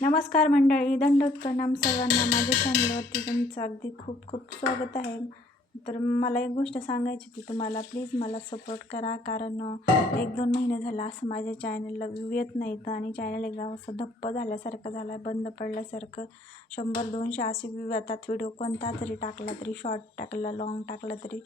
नमस्कार मंडळी दंडोत प्रणाम सर्वांना. माझ्या चॅनलवरती तुमचं अगदी खूप खूप स्वागत आहे. तर मला एक गोष्ट सांगायची होती. तुम्हाला प्लीज मला सपोर्ट करा कारण एक दोन महिने झाला असं माझ्या चॅनलला व्ह्यू येत नाहीत आणि चॅनल एकदा असं धप्प झाल्यासारखं झालं आहे बंद पडल्यासारखं. शंभर दोनशे असे व्ह्यू येतात. व्हिडिओ कोणता तरी टाकला तरी शॉर्ट टाकला लॉंग टाकला तरी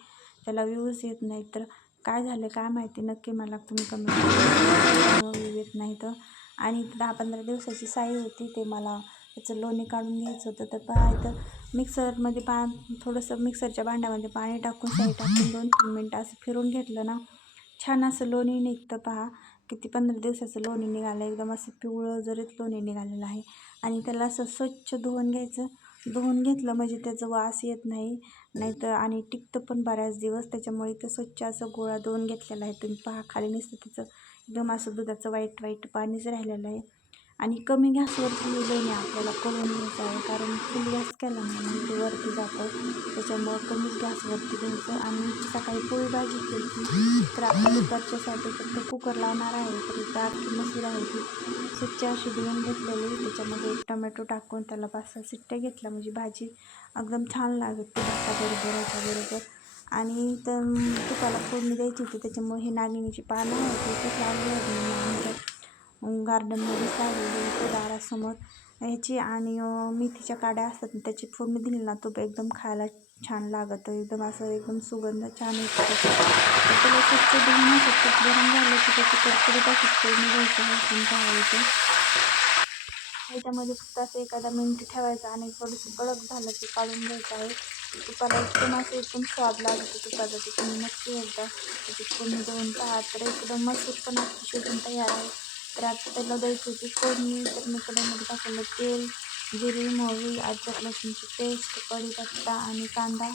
त्याला व्ह्यूज येत नाहीत. तर काय झालं काय माहिती नक्की मला तुम्ही कमेंट व्ह्यू येत नाही तर आणि दहा पंधरा दिवसाची साई होती ते मला त्याचं लोणी काढून घ्यायचं होतं. तर पहा तर मिक्सरमध्ये पा थोडंसं मिक्सरच्या भांड्यामध्ये पाणी टाकून साई टाकून दोन तीन मिनटं असं फिरून घेतलं ना. छान असं लोणी निघतं पहा किती पंधरा दिवसाचं लोणी निघालं एकदम असं पिवळं जरीत लोणी निघालेलं आहे. आणि त्याला असं स्वच्छ धुवून घ्यायचं. धुवून घेतलं म्हणजे त्याचं वास येत नाही नाहीतर आणि टिकतं पण बऱ्याच दिवस. त्याच्यामुळे ते स्वच्छ असं गोळा धुवून घेतलेला आहे. तुम्ही पहा खाली नुसतं त्याचं एकदम असं दुधाचं वाईट वाईट पाणीच राहिलेलं आहे. आणि कमी गॅसवरती लोणी आपल्याला करून घ्यायचं आहे. कारण फुल गॅस केला ना मग ते वरती जातं. त्याच्यामुळं कमीच गॅसवरती घ्यायचं. आणि सकाळी पोळी भाजी केली तर आपण दुपारच्यासाठी फक्त कुकर लावणार आहे. तर इथं अख्खी मसूर आहे ती. स्वच्छ अशी धुवून घेतलेली त्याच्यामध्ये एक टोमॅटो टाकून त्याला पाच सहा शिट्ट्या घेतल्या. म्हणजे भाजी एकदम छान लागते. भाताबरोबर ह्याच्याबरोबर आणि तर तुपाला फोडणी द्यायची होती त्याच्यामुळे हे नागिनीची पानं होती ती लावली होती. आमच्या गार्डनमध्येच लावलेली होती दारासमोर ह्याची आणि मेथीच्या काड्या असतात त्याची फोडणी दिली ना तूप एकदम खायला छान लागत. एकदम असं एकदम सुगंध छान येतो. त्याला स्वच्छ धुवून तूप गरम झालं की त्याची कडकडीत अशी फोडणी घ्यायची आहे ठेवायचं त्याच्यामध्ये फक्त असं एखादा मिनिट ठेवायचं आणि थोडंसं कडक झालं की काढून घ्यायचं आहे. तुपाला एकदम असं एकदम स्वाद लागतो तुपाचा ते तुम्ही नक्की एकदा त्याची फोडणी देऊन पहा तर एकदम मसूर पण आता पण तयार आहे. तर आता त्याला द्यायची होती फोडणी तर मी कडेमध्ये टाकलेलं तेल जिरी मोहरी अद्रक लसूणची पेस्ट कढीपत्ता आणि कांदा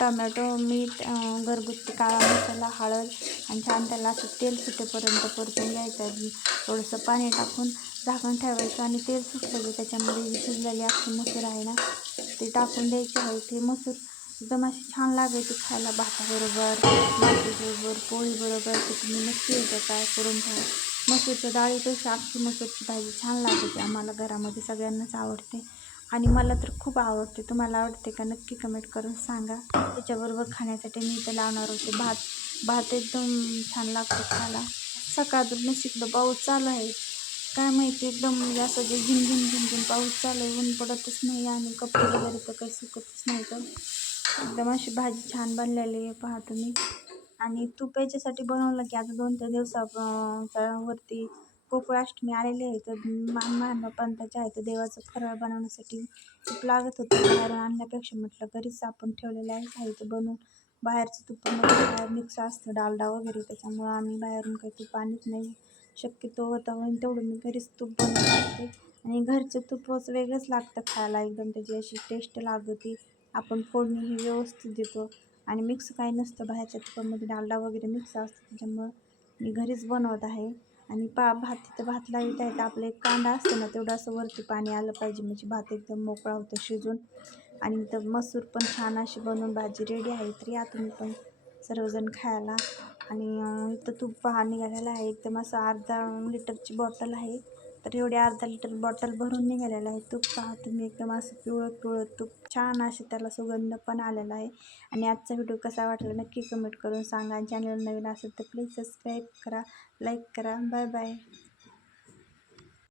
टोमॅटो मीठ घरगुती काळा मसाला हळद आणि छान त्याला असं तेल सुटेपर्यंत परतून घ्यायचं आहे. थोडंसं पाणी टाकून झाकण ठेवायचं आणि तेल सुटलं की त्याच्यामध्ये जी शिजलेली अख्खी मसूर आहे ना ती टाकून द्यायची आहे. ती मसूर एकदम अशी छान लागायची खायला भाताबरोबर भाजीबरोबर पोळीबरोबर. तर तुम्ही नक्की येतं काय करून ठेवा मसूरच्या डाळीपेक्षा अख्खी मसूरची भाजी छान लागते आम्हाला घरामध्ये सगळ्यांनाच आवडते. आणि मला तर खूप आवडते. तुम्हाला आवडते का नक्की कमेंट करून सांगा. त्याच्याबरोबर खाण्यासाठी मी इथं लावणार होते भात. भात एकदम छान लागतो खायला. सकाळचं शिकलं पाऊस चालू आहे. काय माहिती एकदम म्हणजे असं जे झिमझिम झिमझिम पाऊस चालू आहे ऊन पडतच नाही आणि कपडे वगैरे तर काही सुकतच नाही तर. एकदम अशी भाजी छान बनलेली आहे पहा तुम्ही. आणि तूप याच्यासाठी बनवलं की आता दोन तीन दिवसावरती गोकुळाष्टमी आलेली आहे तर मान महात्मा पंथाच्या आहे तर देवाचं फराळ बनवण्यासाठी तूप लागत होतं. बाहेरून आणण्यापेक्षा म्हटलं घरीच आपण ठेवलेलं आहे तर बनवून. बाहेरचं तूप बाहेर मिक्स असतं डालडा वगैरे त्याच्यामुळं आम्ही बाहेरून काही तूप आणत नाही. शक्यतो होता तेवढं मी घरीच तूप बनवत असते आणि घरचं तूपच वेगळंच लागतं खायला. एकदम त्याची अशी टेस्ट लागते. आपण फोडणी ही व्यवस्थित देतो. आणि मिक्स काही नसतं. बाहेरच्या तुपामध्ये डालडा वगैरे मिक्स असतो. त्याच्यामुळं मी घरीच बनवत आहे. आणि पा भात तिथं भात लावित आहे. तर आपलं एक कांदा असतं ना तेवढं असं वरती पाणी आलं पाहिजे. म्हणजे भात एकदम मोकळा होतो शिजून. आणि इथं मसूर पण छान अशी बनवून भाजी रेडी आहे. तर या तुम्ही पण सर्वजण खायला आणि इथं तूप पहा निघालेला आहे. एकदम असं अर्धा लिटरची बॉटल आहे. तर एवढी अर्धा लिटर बॉटल भरून निघालेलं आहे. तूप पहा तुम्ही. एकदम असं पिवळं पिवळं तूप. छान असे त्याला सुगंध पण आलेला आहे. आणि आजचा व्हिडिओ कसा वाटला नक्की कमेंट करून सांगा. चॅनल नवीन असेल तर प्लीज सबस्क्राईब करा लाईक करा. Bye bye